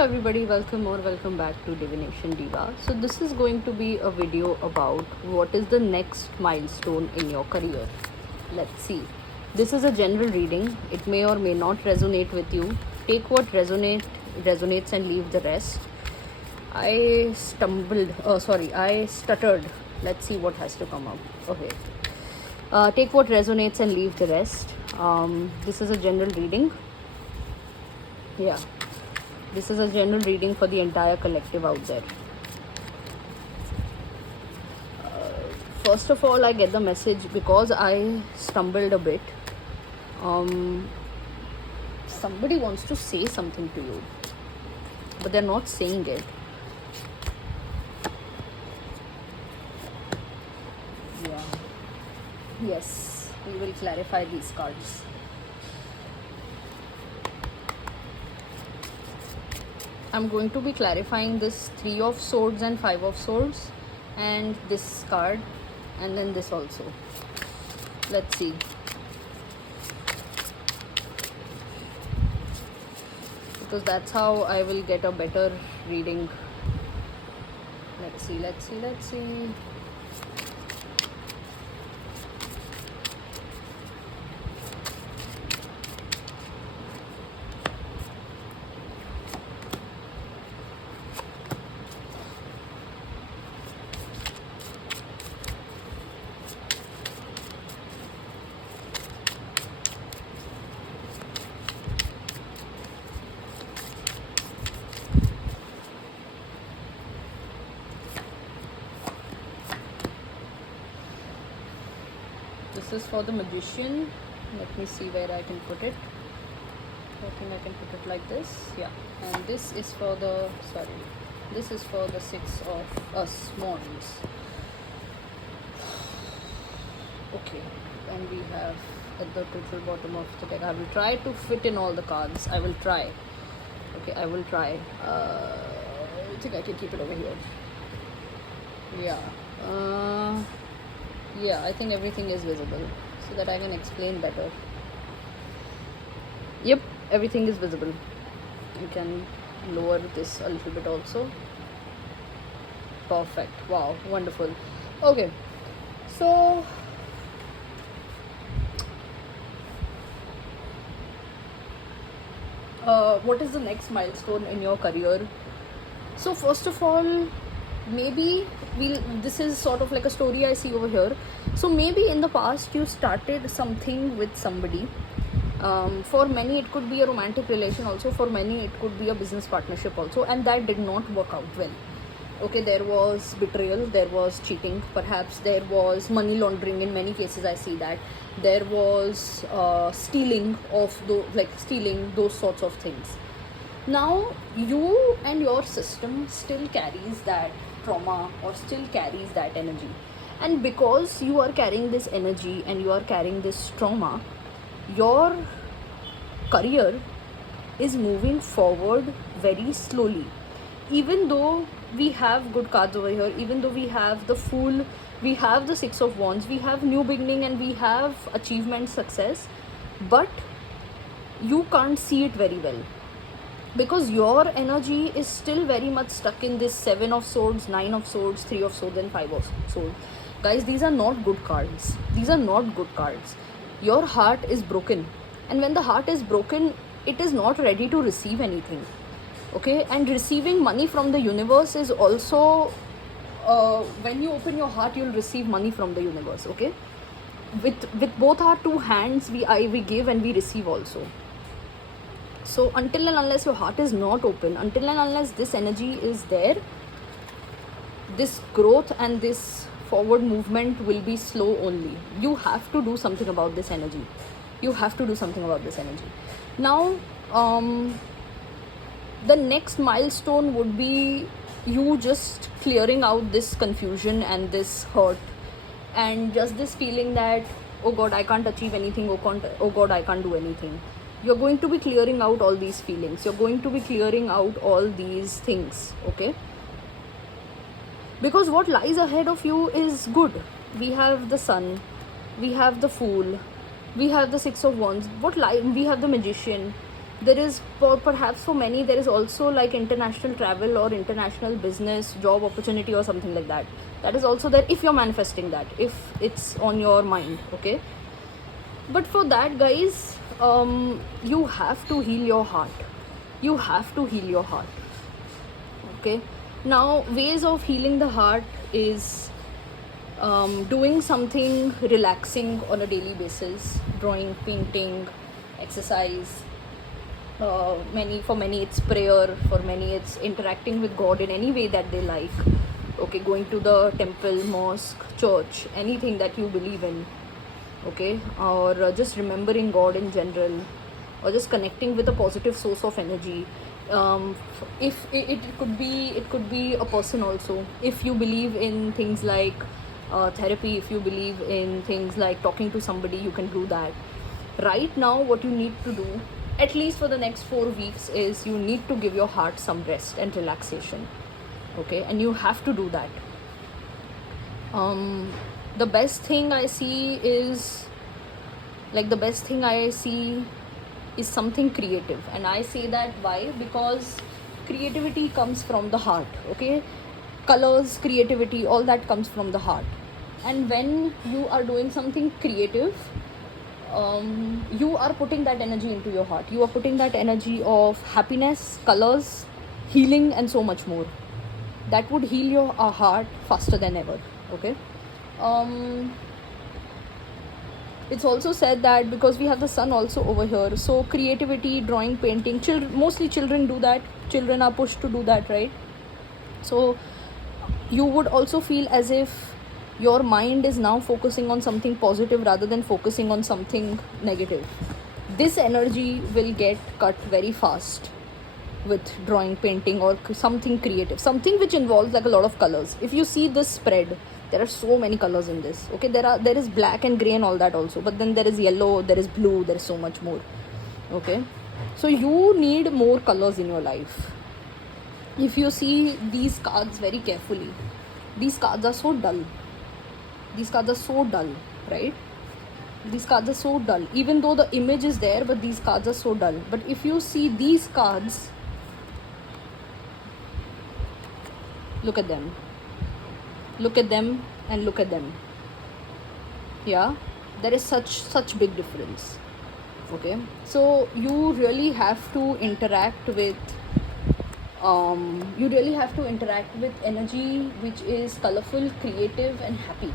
everybody, welcome back to Divination Diva. So this is going to be a video about what is the next milestone in your career. Let's see. This is a general reading. It may or may not resonate with you. Take what resonates and leave the rest. I stuttered. Let's see what has to come up. Okay. Take what resonates and leave the rest. This is a general reading. Yeah. This is a general reading for the entire collective out there. First of all, I get the message because I stumbled a bit. Somebody wants to say something to you, but they're not saying it. Yeah. Yes, we will clarify these cards. I'm going to be clarifying this 3 of swords and 5 of swords and this card and then this also. Let's see. Because that's how I will get a better reading. Let's see. This is for the Magician. Let me see where I can put it. I think I can put it like this. Yeah. And this is for the this is for the 6 of Wands. Okay. And we have at the total bottom of the deck. I will try to fit in all the cards. I will try. Okay, I will try. I think I can keep it over here. Yeah. Yeah, I think everything is visible so that I can explain better. Yep, everything is visible. You can lower this a little bit also. Perfect. Wow, wonderful. Okay, so what is the next milestone in your career? So first of all, maybe this is sort of like a story I see over here. So maybe in the past you started something with somebody. For many it could be a romantic relation also, for many it could be a business partnership also, and that did not work out well. Okay, there was betrayal, there was cheating, perhaps there was money laundering. In many cases I see that there was stealing those sorts of things. Now you and your system still carries that trauma or still carries that energy, and because you are carrying this energy and you are carrying this trauma, your career is moving forward very slowly. Even though we have good cards over here, even though we have the Fool, we have the 6 of Wands, we have new beginning and we have achievement, success, but you can't see it very well because your energy is still very much stuck in this 7 of Swords, 9 of Swords, 3 of Swords and 5 of Swords. Guys, these are not good cards. These are not good cards. Your heart is broken, and when the heart is broken, it is not ready to receive anything. Okay, and receiving money from the universe is also when you open your heart, you'll receive money from the universe. Okay, with both our 2 hands, we give and we receive also. So until and unless your heart is not open, until and unless this energy is there, this growth and this forward movement will be slow only. You have to do something about this energy. You have to do something about this energy. Now, the next milestone would be you just clearing out this confusion and this hurt and just this feeling that, oh God, I can't achieve anything. Oh God, I can't do anything. You're going to be clearing out all these feelings. You're going to be clearing out all these things. Okay, because what lies ahead of you is good. We have the Sun, we have the Fool, we have the 6 of Wands. We have the Magician. There is, perhaps for many, there is also like international travel or international business job opportunity or something like that. That is also there if you're manifesting that, if it's on your mind. Okay, but for that, guys, you have to heal your heart. You have to heal your heart. Okay, now ways of healing the heart is doing something relaxing on a daily basis, drawing, painting, exercise. For many it's prayer, for many it's interacting with God in any way that they like. Okay, going to the temple, mosque, church, anything that you believe in. Okay, or just remembering God in general, or just connecting with a positive source of energy. If it could be a person also. If you believe in things like therapy, if you believe in things like talking to somebody, you can do that. Right now, what you need to do, at least for the next 4 weeks, is you need to give your heart some rest and relaxation. Okay, and you have to do that. The best thing I see is something creative. And I say that why? Because creativity comes from the heart. Okay, colors, creativity, all that comes from the heart. And when you are doing something creative, you are putting that energy into your heart. You are putting that energy of happiness, colors, healing, and so much more. That would heal your heart faster than ever. Okay, it's also said that because we have the sun also over here, so creativity, drawing, painting, mostly children do that. Children are pushed to do that, right? So you would also feel as if your mind is now focusing on something positive rather than focusing on something negative. This energy will get cut very fast with drawing, painting, or something creative, something which involves like a lot of colors. If you see this spread, there are so many colors in this. Okay, there is black and gray and all that also, but then there is yellow, there is blue, there is so much more. Okay, so you need more colors in your life. If you see these cards very carefully, these cards are so dull. Right? These cards are so dull, even though the image is there, but these cards are so dull. But if you see these cards, look at them and look at them. Yeah, there is such big difference. Okay, so you really have to interact with energy which is colorful, creative, and happy.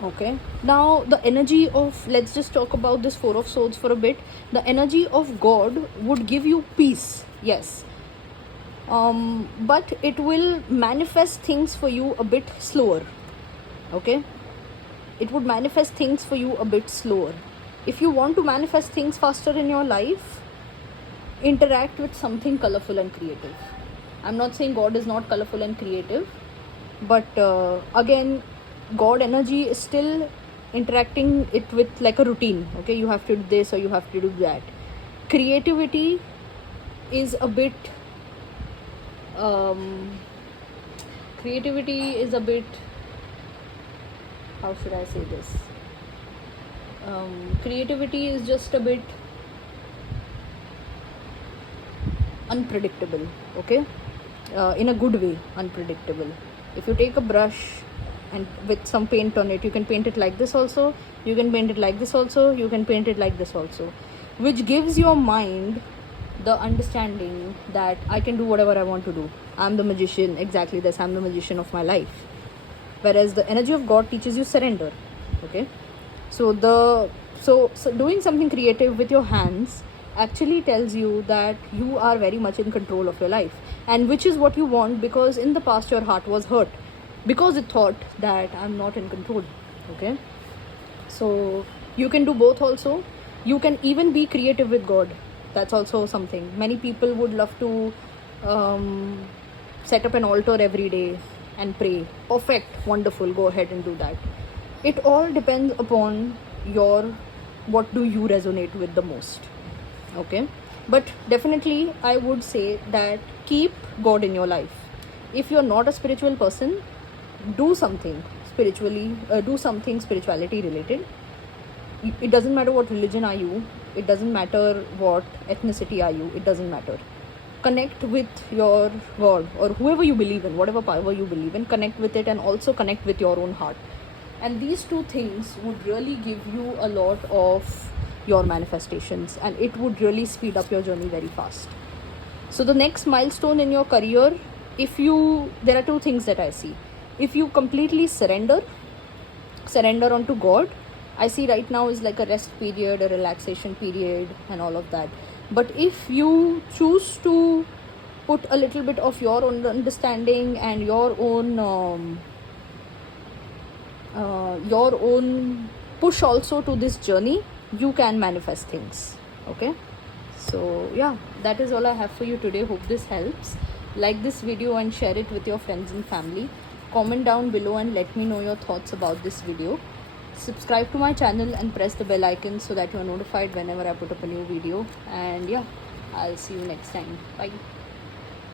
Okay, now the energy of, let's just talk about this Four of Swords for a bit. The energy of God would give you peace, yes, but it will manifest things for you a bit slower. Okay, it would manifest things for you a bit slower. If you want to manifest things faster in your life, interact with something colorful and creative. I'm not saying God is not colorful and creative, but again, God energy is still interacting it with like a routine. Okay, you have to do this or you have to do that. Creativity is a bit how should I say this? Creativity is just a bit unpredictable. Okay, in a good way, unpredictable. If you take a brush and with some paint on it, you can paint it like this also, you can paint it like this also, you can paint it like this also, which gives your mind the understanding that I can do whatever I want to do. I'm the magician, exactly this, I'm the magician of my life. Whereas the energy of God teaches you surrender. Okay, so doing something creative with your hands actually tells you that you are very much in control of your life, and which is what you want, because in the past your heart was hurt because it thought that I'm not in control. Okay, so you can do both also. You can even be creative with God. That's also something. Many people would love to set up an altar every day and pray. Perfect, wonderful, go ahead and do that. It all depends upon what do you resonate with the most. Okay, but definitely I would say that keep God in your life. If you're not a spiritual person, do something spirituality related. It doesn't matter what religion are you. It doesn't matter what ethnicity are you, it doesn't matter. Connect with your God or whoever you believe in, whatever power you believe in, connect with it, and also connect with your own heart. And these two things would really give you a lot of your manifestations, and it would really speed up your journey very fast. So the next milestone in your career, there are two things that I see. If you completely surrender onto God, I see right now is like a rest period, a relaxation period, and all of that. But if you choose to put a little bit of your own understanding and your own push also to this journey, you can manifest things. Okay, so yeah, that is all I have for you today. Hope this helps. Like this video and share it with your friends and family. Comment down below and let me know your thoughts about this video. Subscribe to my channel and press the bell icon so that you are notified whenever I put up a new video. And yeah, I'll see you next time. Bye.